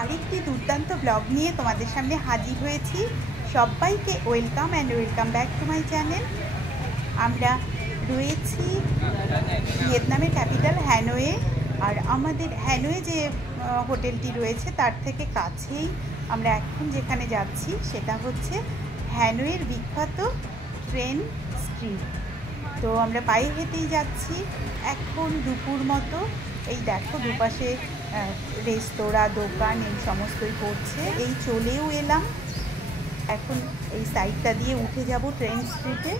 আরেকটি দুর্দান্ত ব্লগ নিয়ে তোমাদের সামনে হাজির হয়েছি। সবাইকে welcome and welcome back to my channel. আমরা রয়েছি ভিয়েতনামের ক্যাপিটাল হ্যানয়ে, আর আমাদের হ্যানয়ে যে হোটেলটি রয়েছে তার থেকে কাছেই আমরা এখন যেখানে যাচ্ছি সেটা হচ্ছে হ্যানয়ের বিখ্যাত ট্রেন স্ট্রিট। তো আমরা পায়ে হেঁটেই যাচ্ছি। এখন দুপুর মতো, এই দেখো দুপাশে রেস্তোরাঁ দোকান এই সমস্তই পড়ছে। এই চলেও এলাম, এখন এই সাইডটা দিয়ে উঠে যাব ট্রেন স্ট্রিটে।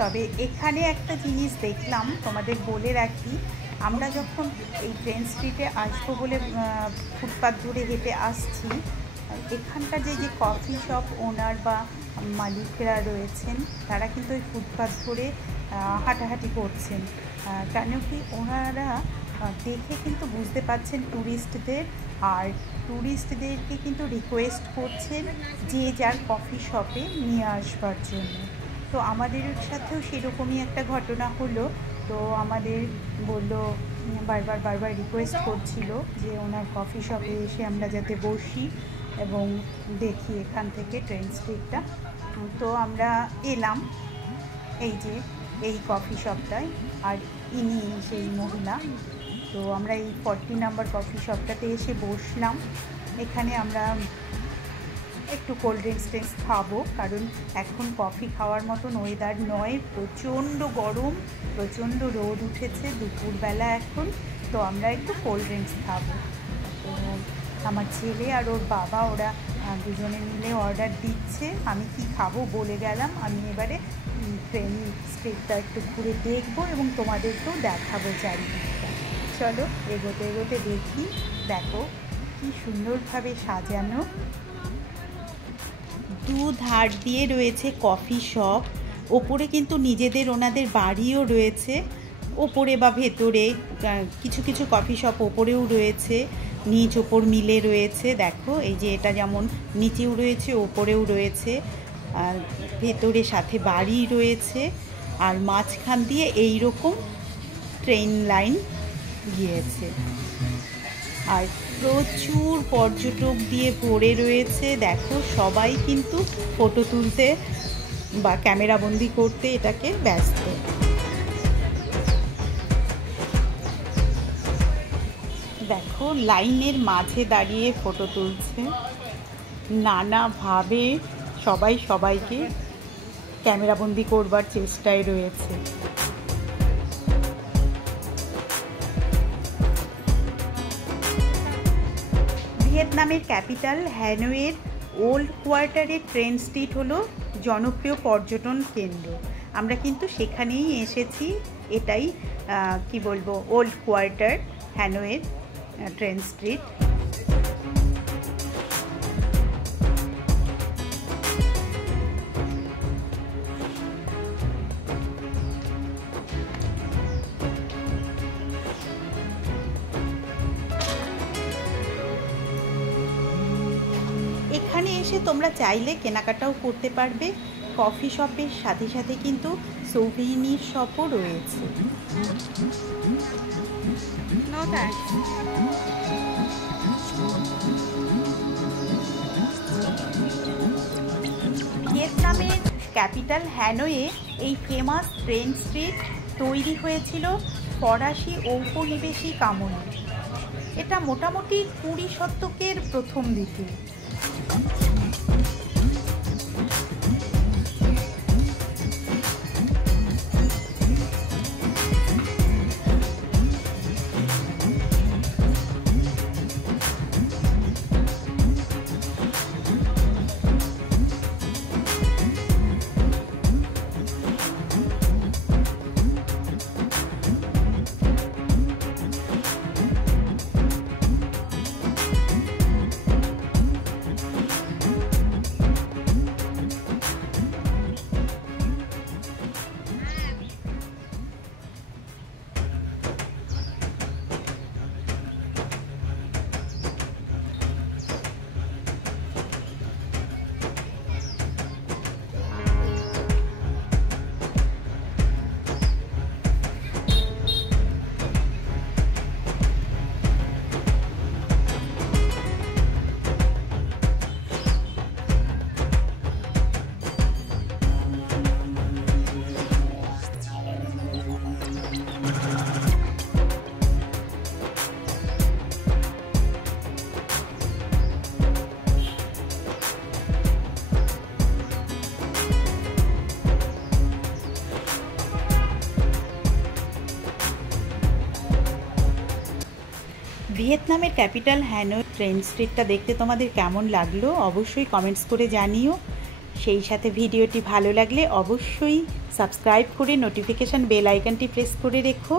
তবে এখানে একটা জিনিস দেখলাম, তোমাদের বলে রাখি, আমরা যখন এই ট্রেন স্ট্রিটে আসবো বলে ফুটপাথ ধরে হেঁটে আসছি, এখানকার যে কফি শপ ওনার বা মালিকরা রয়েছেন তারা কিন্তু ওই ফুটপাথ ধরে হাঁটাহাঁটি করছেন। কেন কি ওনারা দেখে কিন্তু বুঝতে পারছেন ট্যুরিস্টদের, আর ট্যুরিস্টদেরকে কিন্তু রিকোয়েস্ট করছেন যে যার কফি শপে নিয়ে আসবার জন্য। তো আমাদের সাথেও সেরকমই একটা ঘটনা হলো। তো আমাদের বললো, বারবার রিকোয়েস্ট করছিল যে ওনার কফি শপে এসে আমরা যাতে বসি এবং দেখি এখান থেকে ট্রেন স্ট্রিটটা। তো আমরা এলাম এই কফি শপটায়, আর ইনি সেই মহিলা। তো আমরা এই 40 নাম্বার কফি শপটাতে এসে বসলাম। এখানে আমরা একটু কোল্ড ড্রিঙ্কস খাবো, কারণ এখন কফি খাওয়ার মতন ওয়েদার নয়, প্রচণ্ড গরম, প্রচণ্ড রোদ উঠেছে দুপুরবেলা এখন। তো আমরা একটু কোল্ড ড্রিঙ্কস খাবো। তো আমার ছেলে আর ওর বাবা ওরা দুজনে মিলে অর্ডার দিচ্ছে। আমি কি খাবো বলে গেলাম। আমি এবারে ট্রেন স্ট্রিটটা একটু ঘুরে দেখবো এবং তোমাদেরকেও দেখাবো চারিদিকটা। চলো এগোতে এগোতে দেখি। দেখো কি সুন্দরভাবে সাজানো, দু ধার দিয়ে রয়েছে কফি শপ। ওপরে কিন্তু নিজেদের ওনাদের বাড়িও রয়েছে, ওপরে বা ভেতরে কিছু কিছু কফি শপ ওপরেও রয়েছে, নিচ ওপর মিলে রয়েছে। দেখো এই যে এটা যেমন নিচেও রয়েছে ওপরেও রয়েছে, আর ভেতরে সাথে বাড়ি রয়েছে, আর মাঝখান দিয়ে এই রকম ট্রেন লাইন গিয়েছে, আর প্রচুর পর্যটক দিয়ে ভরে রয়েছে। দেখো সবাই কিন্তু ফটো তুলতে বা ক্যামেরাবন্দি করতে এটাকে ব্যস্ত। দেখো লাইনের মাঝে দাঁড়িয়ে ফটো তুলছে, নানাভাবে সবাই সবাইকে ক্যামেরাবন্দি করবার চেষ্টায় রয়েছে। ভিয়েতনামের ক্যাপিটাল হ্যানয়ের ওল্ড কোয়ার্টারের ট্রেন স্ট্রিট হলো জনপ্রিয় পর্যটন কেন্দ্র। আমরা কিন্তু সেখানেই এসেছি। এটাই কি বলবো, ওল্ড কোয়ার্টার হ্যানয়ের ট্রেন স্ট্রিট। এখানে এসে তোমরা চাইলে কেনাকাটাও করতে পারবে। কফি শপের সাথে সাথে কিন্তু সৌভিনির শপও রয়েছে। ভিয়েতনামের ক্যাপিটাল হ্যানয়ে এই ফেমাস ট্রেন স্ট্রিট তৈরি হয়েছিল ফরাসি ঔপনিবেশিক আমলে। এটা মোটামুটি 20 শতকের প্রথম দিকে। ভিয়েতনামের ক্যাপিটাল হ্যানয় ট্রেন স্ট্রিটটা দেখতে তোমাদের কেমন লাগলো অবশ্যই কমেন্টস করে জানিও। সেই সাথে ভিডিওটি ভালো লাগলে অবশ্যই সাবস্ক্রাইব করে নোটিফিকেশান বেল আইকনটি প্রেস করে রেখো।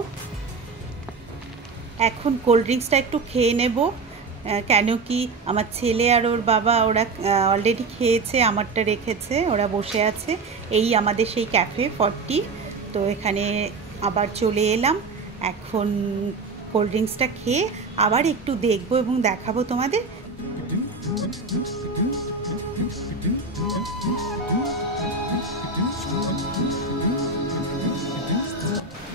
এখন কোল্ড ড্রিঙ্কসটা একটু খেয়ে নেব, কেন কি আমার ছেলে আর ওর বাবা ওরা অলরেডি খেয়েছে, আমারটা রেখেছে, ওরা বসে আছে। এই আমাদের সেই ক্যাফে 40। তো এখানে আবার চলে এলাম। এখন কোল্ড ড্রিঙ্কসটা খেয়ে আবার একটু দেখবো এবং দেখাবো তোমাদের।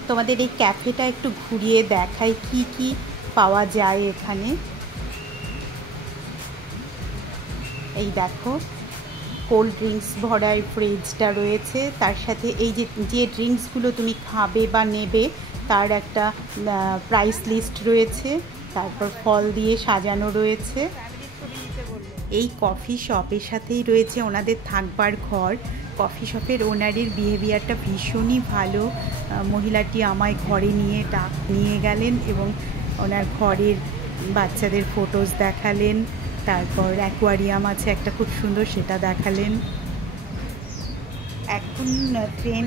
তোমাদের এই ক্যাফেটা একটু ঘুরিয়ে দেখাই কি কি পাওয়া যায় এখানে। এই দেখো কোল্ড ড্রিঙ্কস ভরা ফ্রিজটা রয়েছে, তার সাথে এই যে ড্রিঙ্কসগুলো তুমি খাবে বা নেবে তার একটা প্রাইস লিস্ট রয়েছে, তারপর ফল দিয়ে সাজানো রয়েছে। এই কফি শপের সাথেই রয়েছে ওনাদের থাকবার ঘর। কফি শপের ওনারের বিহেভিয়ারটা ভীষণই ভালো। মহিলাটি আমায় ঘরে নিয়ে গেলেন এবং ওনার ঘরের বাচ্চাদের ফটোস দেখালেন, তারপর অ্যাকোয়ারিয়াম আছে একটা খুব সুন্দর, সেটা দেখালেন। এখন ট্রেন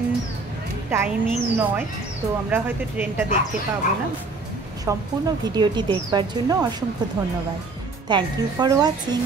টাইমিং নয়, তো আমরা হয়তো ট্রেনটা দেখতে পাবো না। সম্পূর্ণ ভিডিওটি দেখবার জন্য অসংখ্য ধন্যবাদ। Thank you for watching.